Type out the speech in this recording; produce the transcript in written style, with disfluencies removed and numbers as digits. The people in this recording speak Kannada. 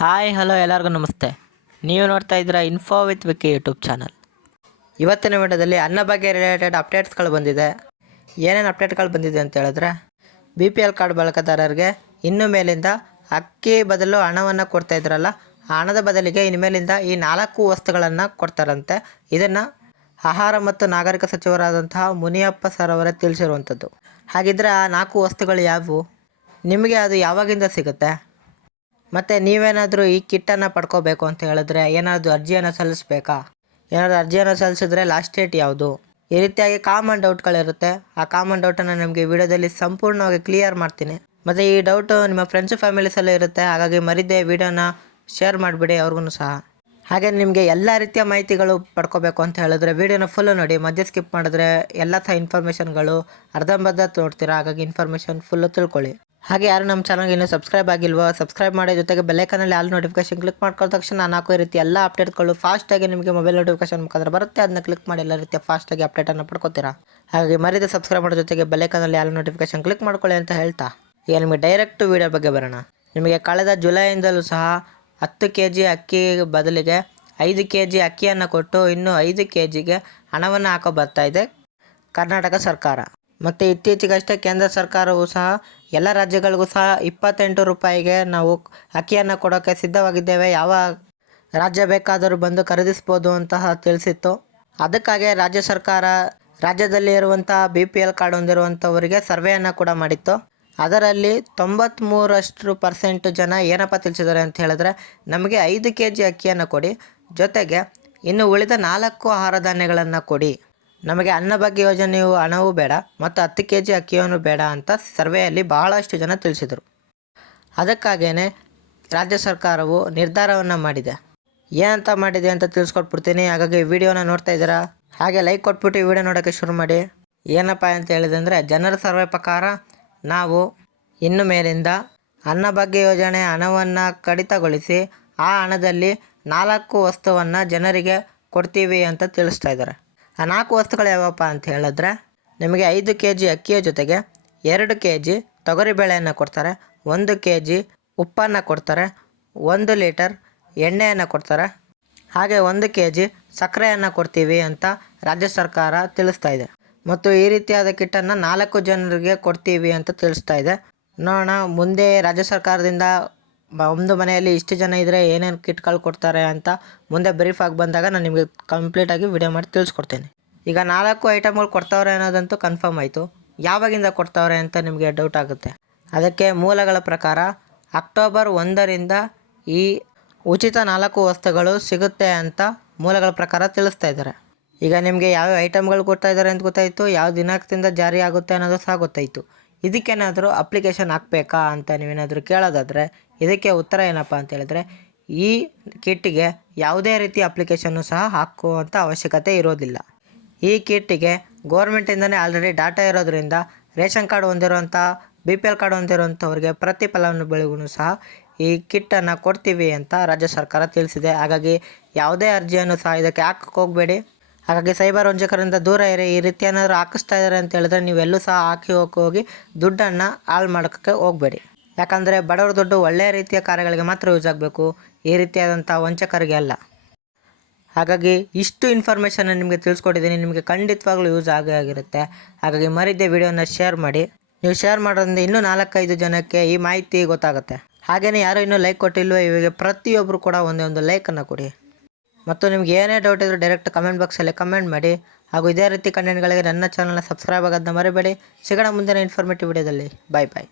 ಹಾಯ್ ಹಲೋ ಎಲ್ಲರಿಗೂ ನಮಸ್ತೆ. ನೀವು ನೋಡ್ತಾ ಇದ್ದೀರಾ info with Vicky YouTube channel. ಇವತ್ತಿನ ವಿಡಿಯೋದಲ್ಲಿ ಅನ್ನ ಬಗ್ಗೆ ರಿಲೇಟೆಡ್ ಅಪ್ಡೇಟ್ಸ್ಗಳು ಬಂದಿದೆ. ಏನೇನು ಅಪ್ಡೇಟ್ಗಳು ಬಂದಿದೆ ಅಂತ ಹೇಳಿದ್ರೆ, BPL ಕಾರ್ಡ್ ಬಳಕೆದಾರರಿಗೆ ಇನ್ನು ಮೇಲಿಂದ ಅಕ್ಕಿ ಬದಲು ಹಣವನ್ನು ಕೊಡ್ತಾ ಇದ್ರಲ್ಲ, ಆ ಹಣದ ಬದಲಿಗೆ ಇನ್ಮೇಲಿಂದ ಈ 4 ವಸ್ತುಗಳನ್ನು ಕೊಡ್ತಾರಂತೆ. ಇದನ್ನು ಆಹಾರ ಮತ್ತು ನಾಗರಿಕ ಸಚಿವರಾದಂತಹ ಮುನಿಯಪ್ಪ ಸರ್ ಅವರೇ ತಿಳಿಸಿರುವಂಥದ್ದು. ಹಾಗಿದ್ರೆ ಆ 4 ವಸ್ತುಗಳು ಯಾವುವು, ನಿಮಗೆ ಅದು ಯಾವಾಗಿಂದ ಸಿಗುತ್ತೆ, ಮತ್ತು ನೀವೇನಾದರೂ ಈ ಕಿಟ್ಟನ್ನು ಪಡ್ಕೋಬೇಕು ಅಂತ ಹೇಳಿದ್ರೆ ಏನಾದರೂ ಅರ್ಜಿಯನ್ನು ಸಲ್ಲಿಸಬೇಕಾ, ಏನಾದರೂ ಅರ್ಜಿಯನ್ನು ಸಲ್ಲಿಸಿದ್ರೆ ಲಾಸ್ಟ್ ಡೇಟ್ ಯಾವುದು, ಈ ರೀತಿಯಾಗಿ ಕಾಮನ್ ಡೌಟ್ಗಳಿರುತ್ತೆ. ಆ ಕಾಮನ್ ಡೌಟನ್ನು ನಿಮಗೆ ವಿಡಿಯೋದಲ್ಲಿ ಸಂಪೂರ್ಣವಾಗಿ ಕ್ಲಿಯರ್ ಮಾಡ್ತೀನಿ. ಮತ್ತು ಈ ಡೌಟು ನಿಮ್ಮ ಫ್ರೆಂಡ್ಸು ಫ್ಯಾಮಿಲೀಸಲ್ಲೂ ಇರುತ್ತೆ. ಹಾಗಾಗಿ ಮರಿದೇ ವಿಡಿಯೋನ ಶೇರ್ ಮಾಡಿಬಿಡಿ ಅವ್ರಿಗೂ ಸಹ. ಹಾಗೆ ನಿಮಗೆ ಎಲ್ಲ ರೀತಿಯ ಮಾಹಿತಿಗಳು ಪಡ್ಕೋಬೇಕು ಅಂತ ಹೇಳಿದ್ರೆ ವಿಡಿಯೋನ ಫುಲ್ಲು ನೋಡಿ. ಮಧ್ಯೆ ಸ್ಕಿಪ್ ಮಾಡಿದ್ರೆ ಎಲ್ಲ ಸಹ ಇನ್ಫಾರ್ಮೇಷನ್ಗಳು ಅರ್ಧಂಬರ್ಧ ನೋಡ್ತೀರಾ. ಹಾಗಾಗಿ ಇನ್ಫಾರ್ಮೇಷನ್ ಫುಲ್ಲು ತಿಳ್ಕೊಳ್ಳಿ. ಹಾಗೆ ಯಾರು ನಮ್ಮ ಚಾನಲ್ಗೆ ಇನ್ನೂ ಸಬ್ಸ್ಕ್ರೈಬ್ ಆಗಿಲ್ವೋ ಸಬ್ಸ್ಕ್ರೈಬ್ ಮಾಡಿ, ಜೊತೆಗೆ ಬೆಲ್ಲೈಕನಲ್ಲಿ ಆಲ್ ನೋಟಿಫಿಕೇಶನ್ ಕ್ಲಿಕ್ ಮಾಡ್ಕೊಳ್ಳೋ ತಕ್ಷಣ ನಾನು ಹಾಕೋ ಈ ರೀತಿ ಎಲ್ಲ ಅಪ್ಡೇಟ್ಗಳು ಫಾಸ್ಟಾಗಿ ನಿಮಗೆ ಮೊಬೈಲ್ ನೋಟಿಫಿಕೇಶನ್ ಮುಖಾಂತರ ಬರುತ್ತೆ. ಅದನ್ನ ಕ್ಲಿಕ್ ಮಾಡಿ ಎಲ್ಲ ರೀತಿಯ ಫಾಸ್ಟಾಗಿ ಅಪ್ಡೇಟನ್ನು ಪಡ್ಕೋತೀರಾ. ಹಾಗಾಗಿ ಮರಿದೇ ಸಬ್ಸ್ಕ್ರೈಬ್ ಮಾಡೋ ಜೊತೆಗೆ ಬೆಲ್ಲೈಕನಲ್ಲಿ ಆಲ್ ನೋಟಿಫಿಕೇಶನ್ ಕ್ಲಿಕ್ ಮಾಡ್ಕೊಳ್ಳಿ ಅಂತ ಹೇಳ್ತಾ, ಈಗ ನಿಮಗೆ ಡೈರೆಕ್ಟ್ ವೀಡಿಯೋ ಬಗ್ಗೆ ಬರೋಣ. ನಿಮಗೆ ಕಳೆದ ಜುಲೈಯಿಂದಲೂ ಸಹ 10 kg ಅಕ್ಕಿ ಬದಲಿಗೆ 5 kg ಅಕ್ಕಿಯನ್ನು ಕೊಟ್ಟು ಇನ್ನೂ 5 kgಗೆ ಹಣವನ್ನು ಹಾಕೋ ಬರ್ತಾ ಇದೆ ಕರ್ನಾಟಕ ಸರ್ಕಾರ. ಮತ್ತು ಇತ್ತೀಚೆಗಷ್ಟೇ ಕೇಂದ್ರ ಸರ್ಕಾರವು ಸಹ ಎಲ್ಲ ರಾಜ್ಯಗಳಿಗೂ ಸಹ 28 ರೂಪಾಯಿಗೆ ನಾವು ಅಕ್ಕಿಯನ್ನು ಕೊಡೋಕ್ಕೆ ಸಿದ್ಧವಾಗಿದ್ದೇವೆ, ಯಾವ ರಾಜ್ಯ ಬೇಕಾದರೂ ಬಂದು ಖರೀದಿಸ್ಬೋದು ಅಂತಹ ತಿಳಿಸಿತ್ತು. ಅದಕ್ಕಾಗಿ ರಾಜ್ಯ ಸರ್ಕಾರ ರಾಜ್ಯದಲ್ಲಿ ಇರುವಂಥ BPL ಕಾರ್ಡ್ ಹೊಂದಿರುವಂಥವರಿಗೆ ಸರ್ವೆಯನ್ನು ಕೂಡ ಮಾಡಿತ್ತು. ಅದರಲ್ಲಿ 93% ಜನ ಏನಪ್ಪ ತಿಳಿಸಿದ್ದಾರೆ ಅಂತ ಹೇಳಿದ್ರೆ, ನಮಗೆ 5 kg ಅಕ್ಕಿಯನ್ನು ಕೊಡಿ, ಜೊತೆಗೆ ಇನ್ನು ಉಳಿದ 4 ಆಹಾರ ಧಾನ್ಯಗಳನ್ನು ಕೊಡಿ, ನಮಗೆ ಅನ್ನ ಭಾಗ್ಯ ಯೋಜನೆಯು ಹಣವೂ ಬೇಡ ಮತ್ತು 10 kg ಅಕ್ಕಿಯನ್ನು ಬೇಡ ಅಂತ ಸರ್ವೆಯಲ್ಲಿ ಬಹಳಷ್ಟು ಜನ ತಿಳಿಸಿದರು. ಅದಕ್ಕಾಗೇ ರಾಜ್ಯ ಸರ್ಕಾರವು ನಿರ್ಧಾರವನ್ನು ಮಾಡಿದೆ. ಏನಂತ ಮಾಡಿದೆ ಅಂತ ತಿಳಿಸ್ಕೊಟ್ಬಿಡ್ತೀನಿ. ಹಾಗಾಗಿ ವಿಡಿಯೋನ ನೋಡ್ತಾ ಇದ್ದೀರಾ, ಹಾಗೆ ಲೈಕ್ ಕೊಟ್ಬಿಟ್ಟು ವಿಡಿಯೋ ನೋಡೋಕ್ಕೆ ಶುರು ಮಾಡಿ. ಏನಪ್ಪ ಅಂತ ಹೇಳಿದೆ ಅಂದರೆ, ಜನರ ಸರ್ವೆ ಪ್ರಕಾರ ನಾವು ಇನ್ನು ಮೇಲಿಂದ ಅನ್ನಭಾಗ್ಯ ಯೋಜನೆ ಹಣವನ್ನು ಕಡಿತಗೊಳಿಸಿ ಆ ಹಣದಲ್ಲಿ 4 ವಸ್ತುವನ್ನು ಜನರಿಗೆ ಕೊಡ್ತೀವಿ ಅಂತ ತಿಳಿಸ್ತಾ ಇದ್ದಾರೆ. ಆ 4 ವಸ್ತುಗಳು ಯಾವಪ್ಪ ಅಂತ ಹೇಳಿದ್ರೆ, ನಿಮಗೆ 5 kg ಅಕ್ಕಿಯ ಜೊತೆಗೆ 2 kg ತೊಗರಿಬೇಳೆಯನ್ನು ಕೊಡ್ತಾರೆ, 1 kg ಉಪ್ಪನ್ನು ಕೊಡ್ತಾರೆ, 1 ಲೀಟರ್ ಎಣ್ಣೆಯನ್ನು ಕೊಡ್ತಾರೆ, ಹಾಗೆ 1 kg ಸಕ್ಕರೆಯನ್ನು ಕೊಡ್ತೀವಿ ಅಂತ ರಾಜ್ಯ ಸರ್ಕಾರ ತಿಳಿಸ್ತಾ ಇದೆ. ಮತ್ತು ಈ ರೀತಿಯಾದ ಕಿಟ್ಟನ್ನು 4 ಜನರಿಗೆ ಕೊಡ್ತೀವಿ ಅಂತ ತಿಳಿಸ್ತಾ ಇದೆ. ನೋಡೋಣ ಮುಂದೆ ರಾಜ್ಯ ಸರ್ಕಾರದಿಂದ ಒಂದು ಮನೆಯಲ್ಲಿ ಇಷ್ಟು ಜನ ಇದ್ದರೆ ಏನೇನು ಕಿಟ್ಗಳು ಕೊಡ್ತಾರೆ ಅಂತ ಮುಂದೆ ಬ್ರೀಫ್ ಆಗಿ ಬಂದಾಗ ನಾನು ನಿಮಗೆ ಕಂಪ್ಲೀಟಾಗಿ ವಿಡಿಯೋ ಮಾಡಿ ತಿಳಿಸ್ಕೊಡ್ತೀನಿ. ಈಗ 4 ಐಟಮ್ಗಳು ಕೊಡ್ತಾವ್ರೆ ಅನ್ನೋದಂತೂ ಕನ್ಫರ್ಮ್ ಆಯಿತು. ಯಾವಾಗಿಂದ ಕೊಡ್ತಾವ್ರೆ ಅಂತ ನಿಮಗೆ ಡೌಟ್ ಆಗುತ್ತೆ. ಅದಕ್ಕೆ ಮೂಲಗಳ ಪ್ರಕಾರ ಅಕ್ಟೋಬರ್ 1ರಿಂದ ಈ ಉಚಿತ 4 ವಸ್ತುಗಳು ಸಿಗುತ್ತೆ ಅಂತ ಮೂಲಗಳ ಪ್ರಕಾರ ತಿಳಿಸ್ತಾ ಇದ್ದಾರೆ. ಈಗ ನಿಮಗೆ ಯಾವ ಐಟಮ್ಗಳು ಕೊಡ್ತಾ ಇದ್ದಾರೆ ಅಂತ ಗೊತ್ತಾಯಿತು, ಯಾವ ದಿನಾಂಕದಿಂದ ಜಾರಿ ಆಗುತ್ತೆ ಅನ್ನೋದು ಸಹ ಗೊತ್ತಾಯಿತು. ಇದಕ್ಕೇನಾದರೂ ಅಪ್ಲಿಕೇಶನ್ ಹಾಕಬೇಕಾ ಅಂತ ನೀವೇನಾದರೂ ಕೇಳೋದಾದರೆ ಇದಕ್ಕೆ ಉತ್ತರ ಏನಪ್ಪ ಅಂತ ಹೇಳಿದ್ರೆ, ಈ ಕಿಟ್ಟಿಗೆ ಯಾವುದೇ ರೀತಿ ಅಪ್ಲಿಕೇಶನ್ನು ಸಹ ಹಾಕುವಂಥ ಅವಶ್ಯಕತೆ ಇರೋದಿಲ್ಲ. ಈ ಕಿಟ್ಟಿಗೆ ಗೋರ್ಮೆಂಟಿಂದನೇ ಆಲ್ರೆಡಿ ಡಾಟಾ ಇರೋದ್ರಿಂದ ರೇಷನ್ ಕಾರ್ಡ್ ಹೊಂದಿರುವಂಥ BPL ಕಾರ್ಡ್ ಹೊಂದಿರುವಂಥವ್ರಿಗೆ ಪ್ರತಿ ಫಲಾನುಭವಿಗಳಿಗೂ ಸಹ ಈ ಕಿಟ್ಟನ್ನು ಕೊಡ್ತೀವಿ ಅಂತ ರಾಜ್ಯ ಸರ್ಕಾರ ತಿಳಿಸಿದೆ. ಹಾಗಾಗಿ ಯಾವುದೇ ಅರ್ಜಿಯನ್ನು ಸಹ ಇದಕ್ಕೆ ಹಾಕಕ್ಕೆ ಹೋಗಬೇಡಿ. ಹಾಗಾಗಿ ಸೈಬರ್ ವಂಚಕರಿಂದ ದೂರ ಇರಿ. ಈ ರೀತಿ ಏನಾದರೂ ಹಾಕಿಸ್ತಾ ಇದ್ದಾರೆ ಅಂತ ಹೇಳಿದ್ರೆ ನೀವೆಲ್ಲೂ ಸಹ ಹೋಗಿ ದುಡ್ಡನ್ನು ಹಾಳು ಮಾಡೋಕ್ಕೆ ಹೋಗಬೇಡಿ. ಯಾಕಂದರೆ ಬಡವರ ದುಡ್ಡು ಒಳ್ಳೆಯ ರೀತಿಯ ಕಾರ್ಯಗಳಿಗೆ ಮಾತ್ರ ಯೂಸ್ ಆಗಬೇಕು, ಈ ರೀತಿಯಾದಂಥ ವಂಚಕರಿಗೆ ಅಲ್ಲ. ಹಾಗಾಗಿ ಇಷ್ಟು ಇನ್ಫಾರ್ಮೇಷನ್ನ ನಿಮಗೆ ತಿಳಿಸ್ಕೊಟ್ಟಿದ್ದೀನಿ, ನಿಮಗೆ ಖಂಡಿತವಾಗ್ಲೂ ಯೂಸ್ ಆಗೇ ಆಗಿರುತ್ತೆ. ಹಾಗಾಗಿ ಮರಿದೇ ವಿಡಿಯೋನ ಶೇರ್ ಮಾಡಿ. ನೀವು ಶೇರ್ ಮಾಡೋದ್ರಿಂದ ಇನ್ನೂ 4-5 ಜನಕ್ಕೆ ಈ ಮಾಹಿತಿ ಗೊತ್ತಾಗುತ್ತೆ. ಹಾಗೆಯೇ ಯಾರು ಇನ್ನೂ ಲೈಕ್ ಕೊಟ್ಟಿಲ್ವೋ ಇವಾಗ ಪ್ರತಿಯೊಬ್ಬರು ಕೂಡ ಒಂದೇ ಲೈಕನ್ನು ಕೊಡಿ. ಮತ್ತು ನಿಮ್ಗೆ ಏನೇ ಡೌಟ್ ಇದ್ದರೂ ಡೈರೆಕ್ಟ್ ಕಮೆಂಟ್ ಬಾಕ್ಸಲ್ಲಿ ಕಮೆಂಟ್ ಮಾಡಿ. ಹಾಗೂ ಇದೇ ರೀತಿ ಕಂಟೆಂಟ್ಗಳಿಗೆ ನನ್ನ ಚಾನಲ್ನ ಸಬ್ಸ್ಕ್ರೈಬ್ ಆಗೋದನ್ನ ಮರಿಬೇಡಿ. ಸಿಗೋಣ ಮುಂದಿನ ಇನ್ಫಾರ್ಮೇಟಿವ್ ವಿಡಿಯೋದಲ್ಲಿ. ಬಾಯ್ ಬಾಯ್.